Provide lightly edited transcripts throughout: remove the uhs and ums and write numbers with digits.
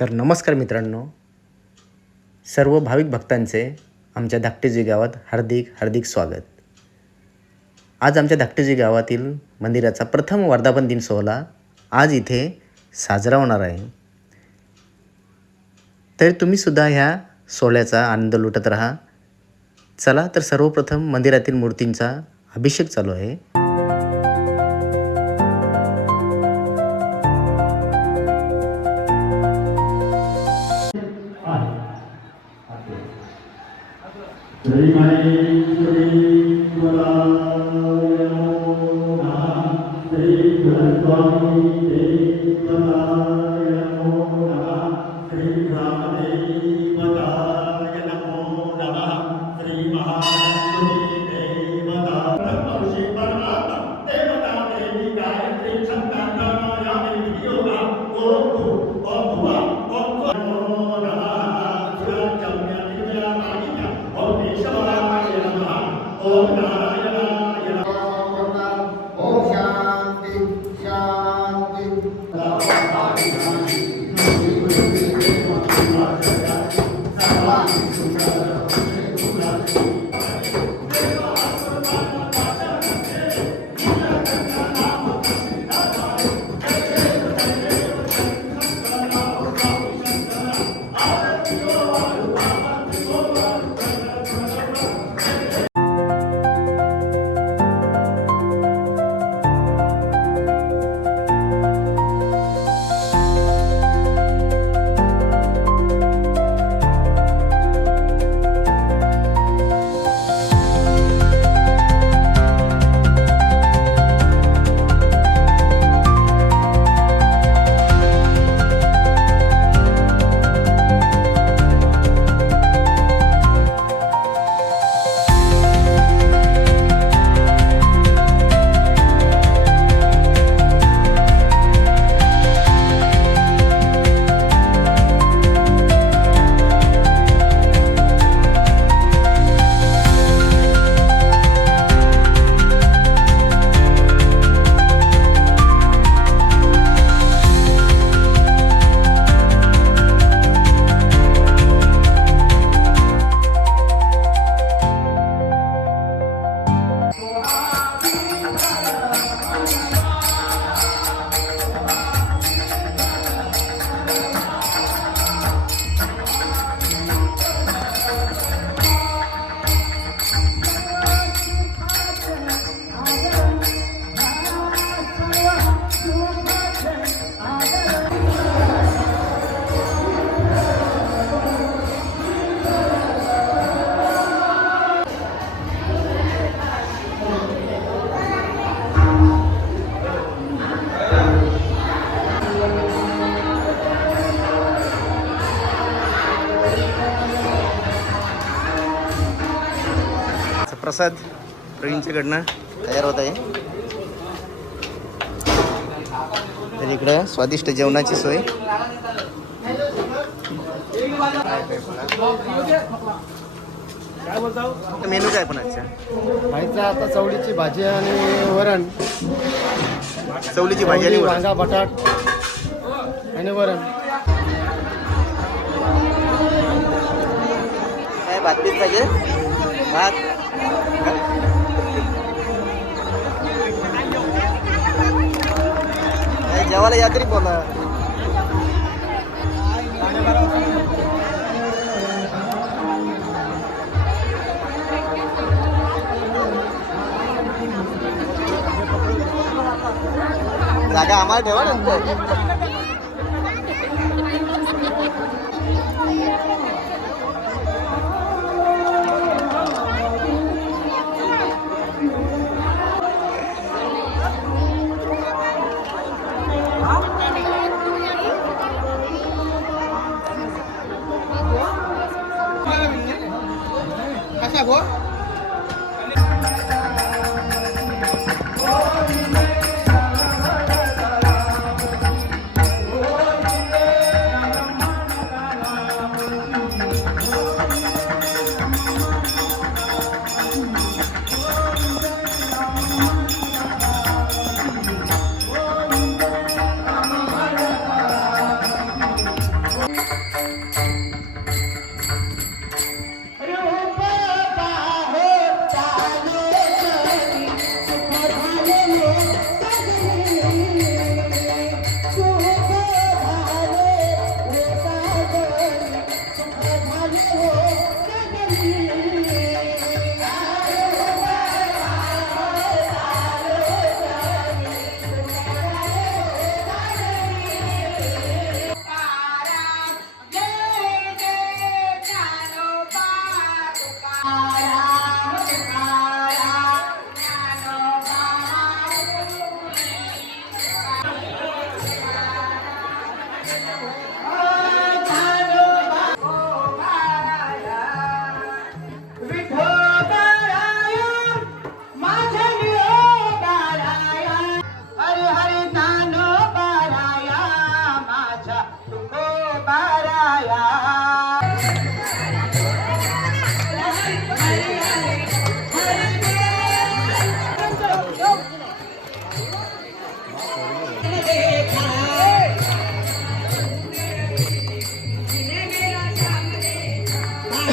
तर नमस्कार मित्रांनो, सर्व भाविक भक्तांचे आमच्या धाकटेजी गावात हार्दिक हार्दिक स्वागत. आज आमच्या धाकटेजी गावातील मंदिराचा प्रथम वर्धापन दिन सोहळा आज इथे साजरा होणार आहे. तर तुम्हीसुद्धा ह्या सोहळ्याचा आनंद लुटत राहा. चला तर सर्वप्रथम मंदिरातील मूर्तींचा अभिषेक चालू आहे. श्री महेश्वरी वराय नमो नमः. श्री गुरुस्वामी देवताय नमो नमः. श्री रामदेवताय नमो नमः. श्री महालक्ष्मी देवता ब्रह्मर्षि परमात्मा देवता देवी गायत्री क्षमता नारायणी योगा ओम भुवा ओम नमो नमः. शिवाचम्या दिव्या माहिका ओम केशवाय नमः. ओम नारायणाय नमः. ओम शांति शांति प्रसाद प्रवीणच्याकडनं तयार होत आहे. तर इकडे स्वादिष्ट जेवणाची सोय. मेनू काय पण आजच्या खायचं आता चवळीची भाजी आणि वरण. चवलीची भाजी आणि वरण. वांगा बटाट आणि वरण. काय भात बीत पाहिजे? भात जेवायला या तरी बोला. जागा आम्हाला ठेवा नंतर. कसा गो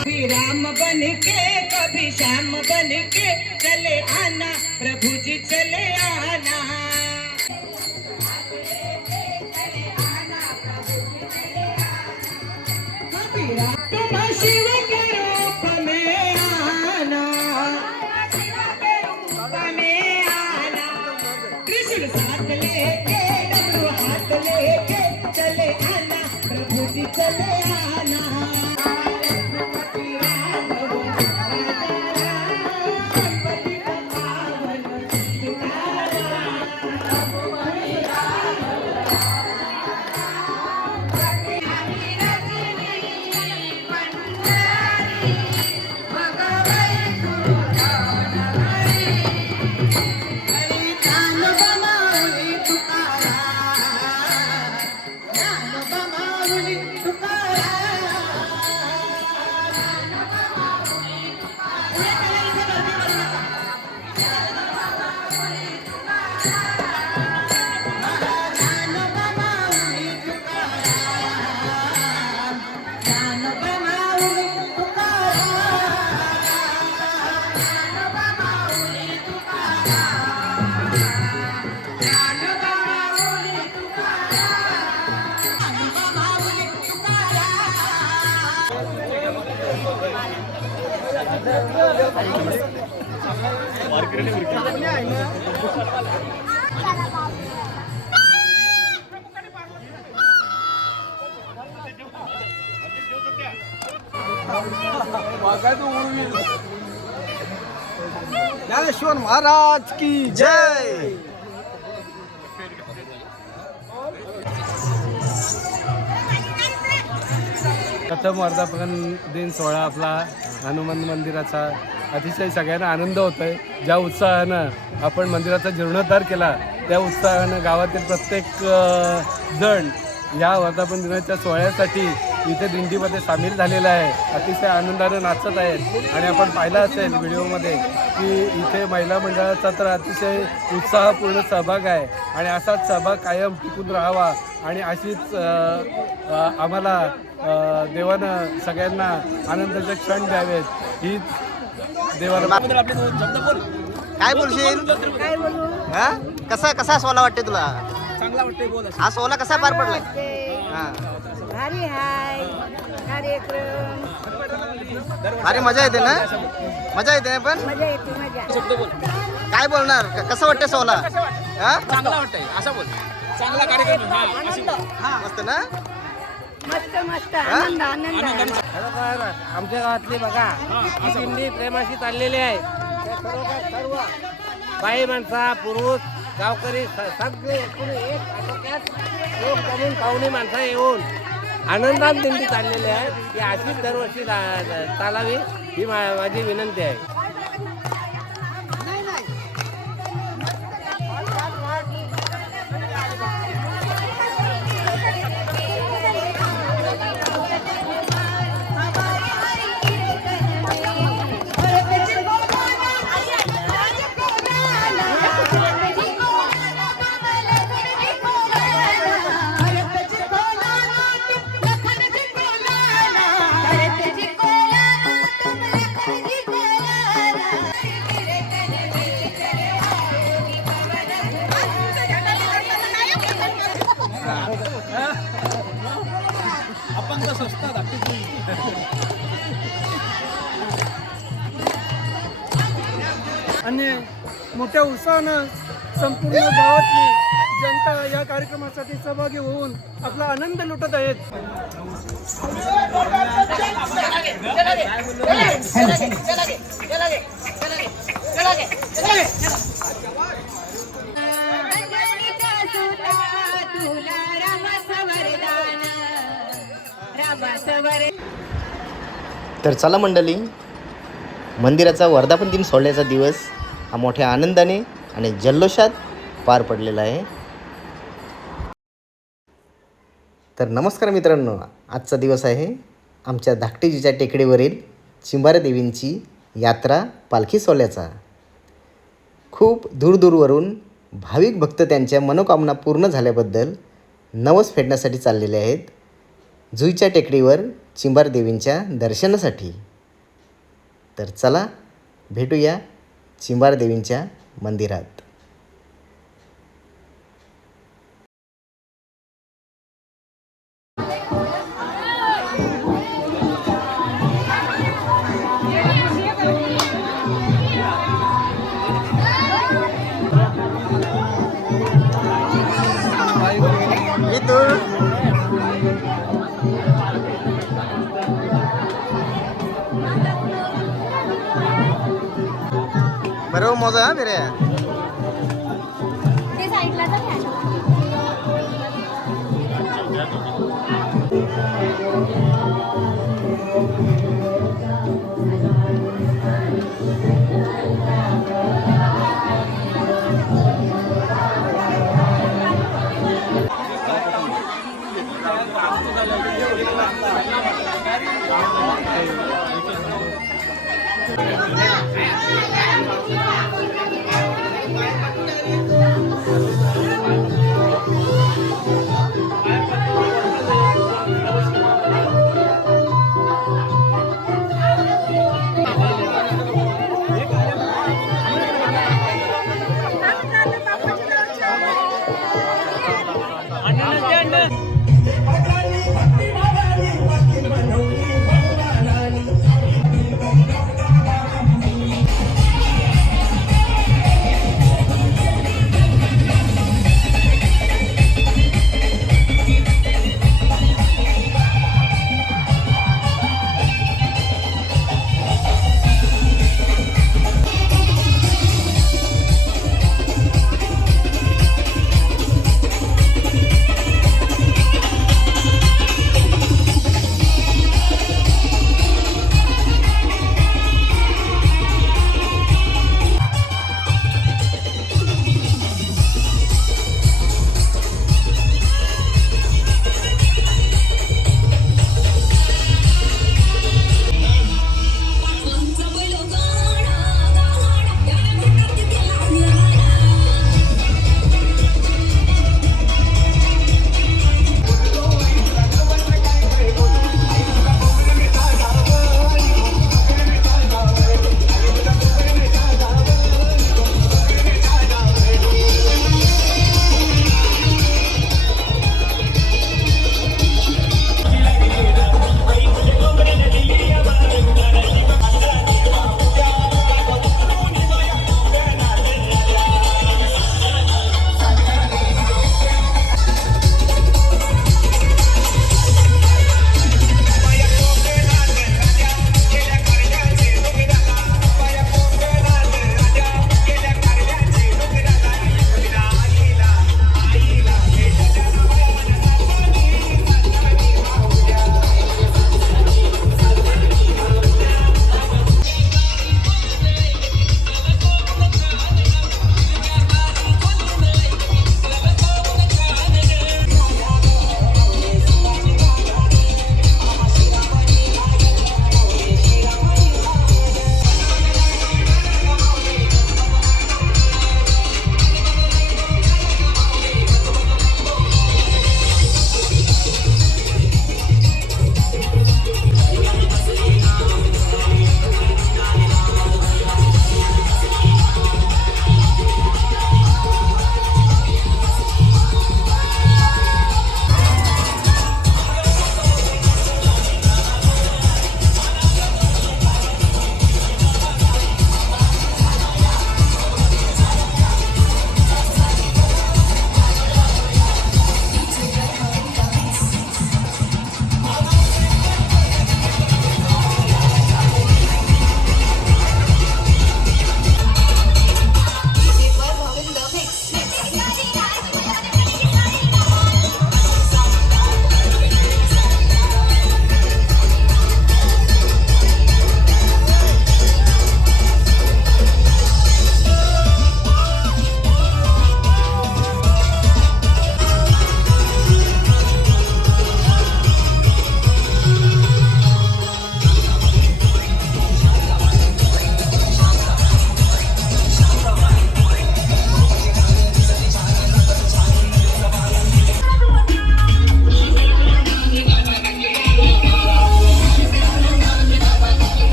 कभी राम बन के कभी श्याम बन के चले आना प्रभु जी चले आना। तुम शिव के रूप में आना, में आना, कृष्ण साथ लेके डमरू हाथ लेके चले आना प्रभु जी चले आना। ज्ञानेश्वर महाराज की जय। प्रथम वर्धापन दिन सोहळा आपला हनुमान मंदिराचा अतिशय सगळ्यांना आनंद होत आहे. ज्या उत्साहानं आपण मंदिराचा जीर्णोद्धार केला त्या उत्साहानं गावातील प्रत्येक जण या वर्धापन दिनाच्या सोहळ्यासाठी इथे दिंडीमध्ये सामील झालेला आहे. अतिशय आनंदानं नाचत आहेत आणि आपण पाहिलं असेल व्हिडिओमध्ये की इथे महिला मंडळाचा तर अतिशय उत्साहपूर्ण सहभाग आहे आणि असाच सहभाग कायम टिकून राहावा आणि अशीच आम्हाला देवानं सगळ्यांना आनंदाचे क्षण द्यावेत हीच देवाला. काय बोलशील? हा कसा कसा सोहळा वाटते तुला? चांगला वाटते बोल. हा सोहळा कसा पार पडलाय? हा भारी हाय कार्यक्रम, अरे मजा येते ना? मजा येते ना पण मजा येते मजा. काय बोलणार? कसं वाटतं सोहळा? हा चांगला वाटतंय असं बोल. चांगला कार्यक्रम. मस्त ना? मस्त मस्त आनंद आनंद. खरोखर आमच्या गावातली बघा ही दिंडी प्रेमाशी चाललेली आहे. त्या खरोखर सर्व बाई माणसा पुरुष गावकरी सगळे एकूण एक आटोक्यात लोक जमून पाहुणे माणसं येऊन आनंदात दिंडी चाललेली आहे. ही अशीच दरवर्षी चालावी ही माझी विनंती आहे. आपण तर स्वस्त धाकटी. आणि मोठ्या उत्साहानं संपूर्ण गावातली जनता या कार्यक्रमासाठी सहभागी होऊन आपला आनंद लुटत आहेत. अंजनीचा सुता तुला रामाचं वरदान, रामाचं वरदान. तर चला मंडळी, मंदिराचा वर्धापन दिन सोहळ्याचा दिवस हा मोठ्या आनंदाने आणि जल्लोषात पार पडलेला आहे. तर नमस्कार मित्रांनो, आजचा दिवस आहे आमच्या धाकटीजीच्या टेकडीवरील चिंबारे देवींची यात्रा पालखी सोहळ्याचा. खूप दूरदूरवरून भाविक भक्त त्यांच्या मनोकामना पूर्ण झाल्याबद्दल नवस फेडण्यासाठी चाललेले आहेत जुईच्या टेकडीवर चिंबार देवींच्या दर्शनासाठी. तर चला भेटूया चिंबार देवींच्या मंदिरात. बरोबर मजा मेरे ते साईडला तर घ्या.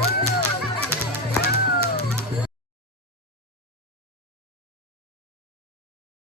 आना